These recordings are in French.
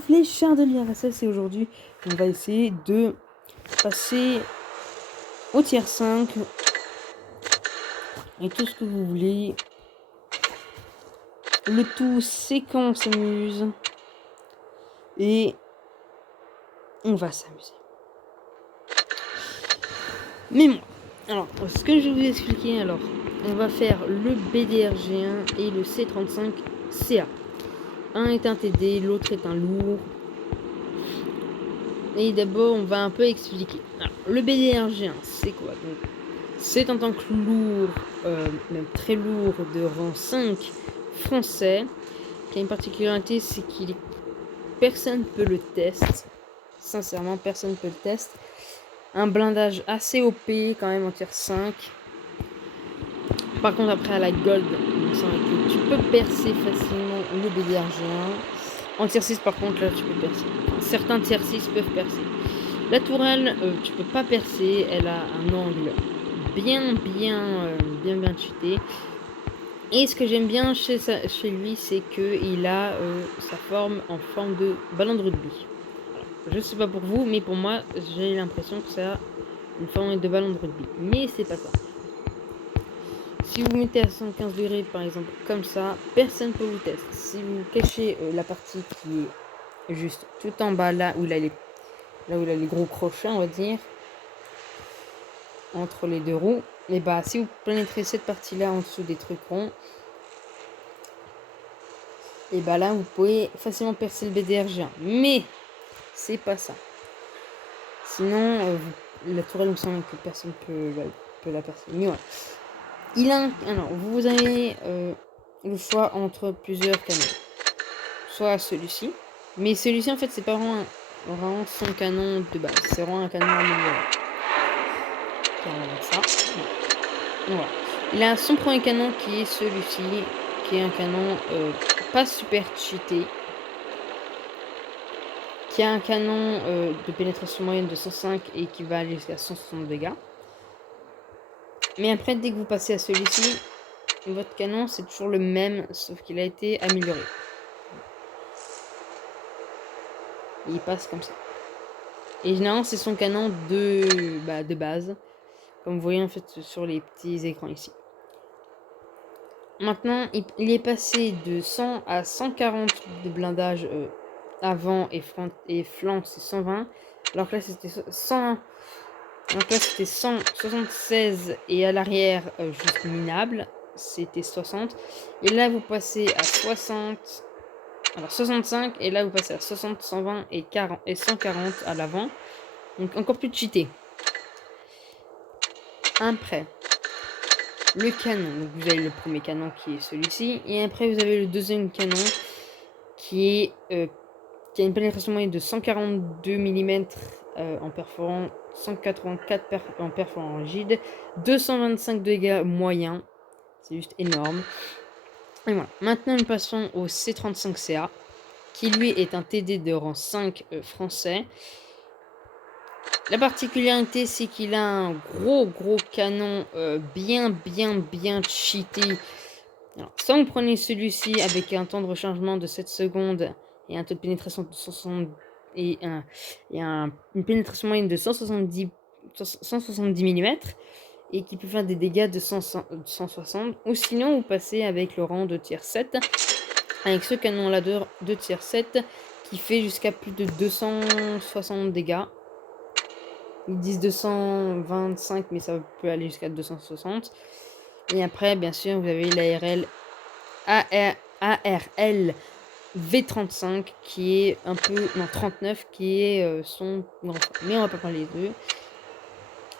Fléchard de l'IRSS et aujourd'hui on va essayer de passer au tiers 5 et tout ce que vous voulez. Le tout c'est qu'on s'amuse et on va s'amuser. Mais moi, alors ce que je vais vous expliquer, alors on va faire le BDRG1 et le C35CA. Un est un TD, l'autre est un lourd. Et d'abord, on va un peu expliquer. Alors, le BDRG1, c'est quoi? Donc, c'est en tant que lourd, même très lourd, de rang 5 français, qui a une particularité, c'est qu'il personne peut le test. Sincèrement, personne ne peut le test. Un blindage assez OP, quand même, en tier 5. Par contre, après, à la gold, il me semble que tu peux percer facilement le BDRG1. En tier 6, par contre, là, tu peux percer. Enfin, certains tier 6 peuvent percer. La tourelle, tu peux pas percer. Elle a un angle bien cheaté. Et ce que j'aime bien chez lui, c'est qu'il a sa forme en forme de ballon de rugby. Alors, je sais pas pour vous, mais pour moi, j'ai l'impression que ça a une forme de ballon de rugby. Mais c'est pas ça. Si vous mettez à 115 degrés, par exemple, comme ça, personne ne peut vous tester. Si vous cachez la partie qui est juste tout en bas, là où il a les gros crochets, on va dire, entre les deux roues, et bah si vous pénétrez cette partie-là en dessous des trucs ronds, et bah là vous pouvez facilement percer le BDRG1. Mais c'est pas ça. Sinon, la tourelle, il me semble que personne peut la percer. Mais voilà. Alors, vous avez le choix entre plusieurs canons. Soit celui-ci. Mais celui-ci, en fait, c'est pas vraiment son canon de base. C'est vraiment un canon amélioré. Avec ça. Voilà. Il a son premier canon qui est celui-ci. Qui est un canon pas super cheaté. Qui a un canon de pénétration moyenne de 105 et qui va aller jusqu'à 160 dégâts. Mais après, dès que vous passez à celui-ci, votre canon, c'est toujours le même, sauf qu'il a été amélioré. Et il passe comme ça. Et généralement, c'est son canon de base. Comme vous voyez, en fait, sur les petits écrans ici. Maintenant, il est passé de 100 à 140 de blindage avant et flanc, c'est 120. Alors que là, c'était 100... Donc là, c'était 176 et à l'arrière, juste minable, c'était 60. Et là, vous passez à 60, alors 65, et là, vous passez à 60, 120 et 140 à l'avant. Donc encore plus cheaté. Après, le canon. Donc vous avez le premier canon qui est celui-ci. Et après, vous avez le deuxième canon qui a une pénétration moyenne de 142 mm en perforant, 184 en perforant rigide, 225 dégâts moyens, c'est juste énorme. Et voilà. Maintenant nous passons au C35CA, qui lui est un TD de rang 5 français. La particularité, c'est qu'il a un gros canon bien cheaté. Alors, soit vous prenez celui-ci avec un temps de rechargement de 7 secondes et un taux de pénétration de 160 et une pénétration moyenne de 170 mm et qui peut faire des dégâts de 160, ou sinon vous passez avec le rang de tier 7 avec ce canon là de tier 7 qui fait jusqu'à plus de 260 dégâts. Ils disent 225 mais ça peut aller jusqu'à 260. Et après bien sûr vous avez l'ARL V35 qui est un peu... Non, 39 qui est son grand frère. Mais on va pas parler des deux.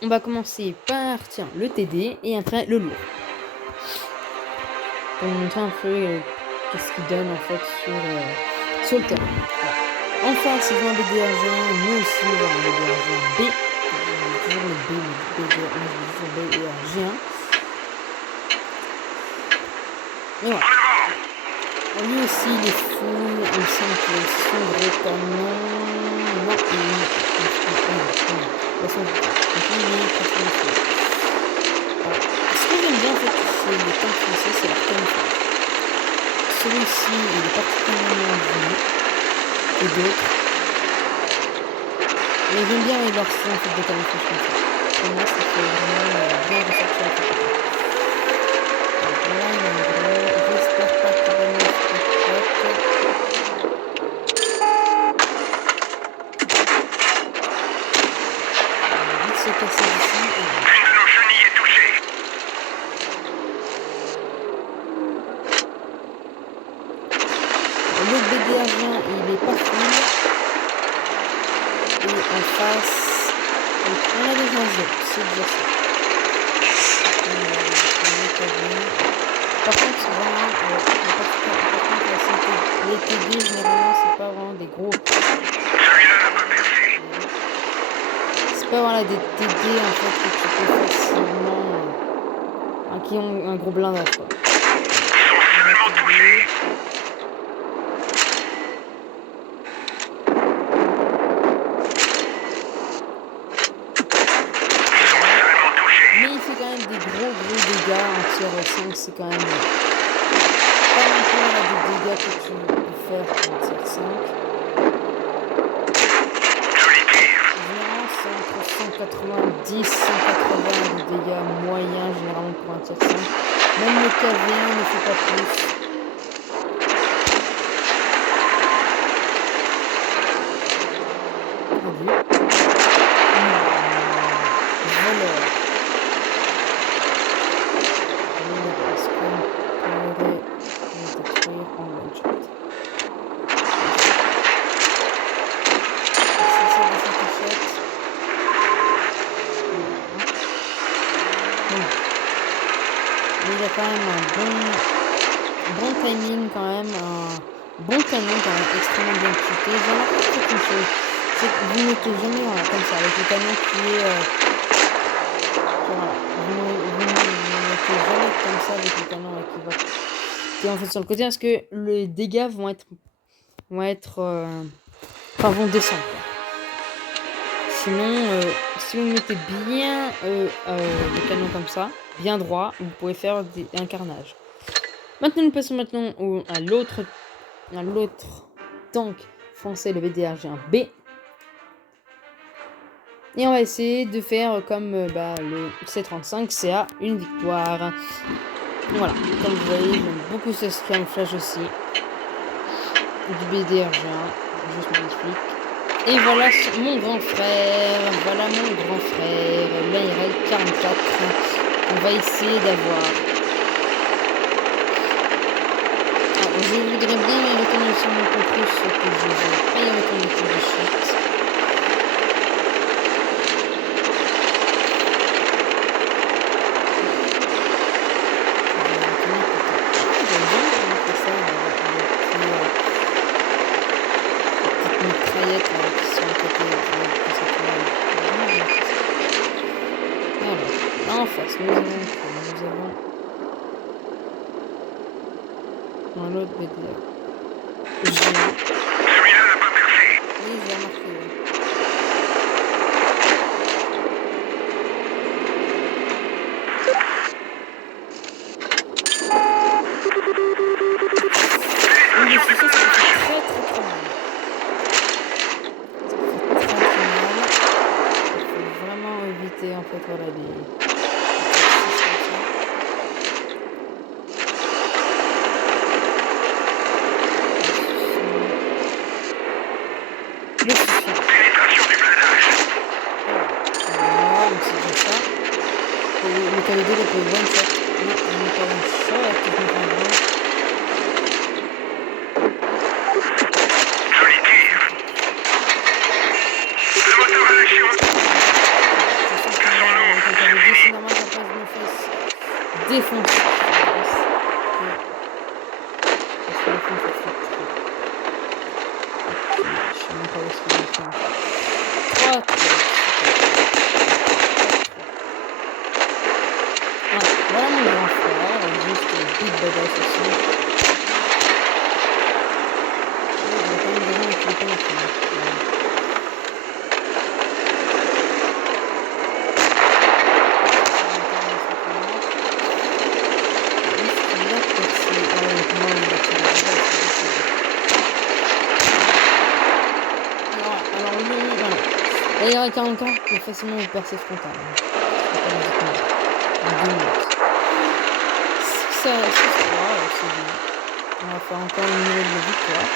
On va commencer par, tiens, le TD et après le lourd. Pour vous montrer un peu qu'est-ce qu'il donne en fait sur le terrain. Voilà. Enfin, c'est un BDRG1, mais aussi un BDRG1 B. Toujours le B, le BDRG1. Et voilà. Lui aussi, il est fou. Il semble que son gros canon. Non, ce que j'aime bien en fait chez les tanks français, c'est leur camouflage. Celui-ci, il est particulièrement joli. et d'autres. Mais j'aime bien leur style en fait de camouflage comme ça. Pour moi, ça fait vraiment bien ressortir la photo. Donc là, il y a un gros. J'espère pas qu'il va me spot. On va vite se casser d'ici. Une de nos chenilles est touchée. L'autre BDR20, il est pas full. Et en face, on a des enjeux, c'est déjà ça. Par contre, c'est vraiment, les TD, généralement, c'est pas vraiment des gros. Celui-là n'a pas percé. C'est pas voilà des TD en fait que tu peux facilement. Qui ont un gros blindage quoi. Ils sont seulement touchés. Mais il fait quand même des gros dégâts en tier 5, c'est quand même pas non plus là, des dégâts que tu peux faire en tier 5. Généralement c'est entre 190 180 de dégâts moyens généralement pour un tier 5. Même le KV1 ne fait pas plus. Il a quand même un bon timing quand même, un bon canon quand même, extrêmement bien shooté. J'ai remarqué une chose, c'est que vous ne mettez jamais comme ça, avec le canon qui est... voilà, vous ne mettez jamais comme ça avec le canon qui est en fait sur le côté, parce que les dégâts vont descendre. Sinon, si vous mettez bien le canon comme ça, bien droit, vous pouvez faire un carnage. Maintenant, nous passons à l'autre tank français, le VDRG1B. Et on va essayer de faire comme le C35 CA, une victoire. Voilà, comme vous voyez, j'aime beaucoup ce camouflage aussi. Du BDRG1, juste magnifique. Et voilà mon grand frère, l'ARL 44, on va essayer d'avoir. Je voudrais bien y retourner sur mon concours, ce que je ne vais pas y retourner tout de suite. En face, nous avons un autre BDR. Celui-là n'a pas percé. Oui, j'ai remarqué. Oui, c'est ça, ça fait très mal. Ça fait très mal. Il faut vraiment éviter en fait voilà les... Pénétration du blindage. Voilà, donc c'est déjà ça. Et le KD2 il peut one shot. Non, il n'est pas one shot, techniquement. Joli tir. Le moteur à l'action. C'est normal qu'après je me fasse défoncer. Je sais même pas où est-ce que je vais faire. 3, 3. Voilà mon grand frère, juste une big badass aussi. Il y a quand même des gens qui le connaissent. Voilà. D'ailleurs, à 40 ans, vous pouvez facilement vous percer frontal. En 2 minutes. Si ça 6-3, c'est bien. On va faire encore une nouvelle victoire.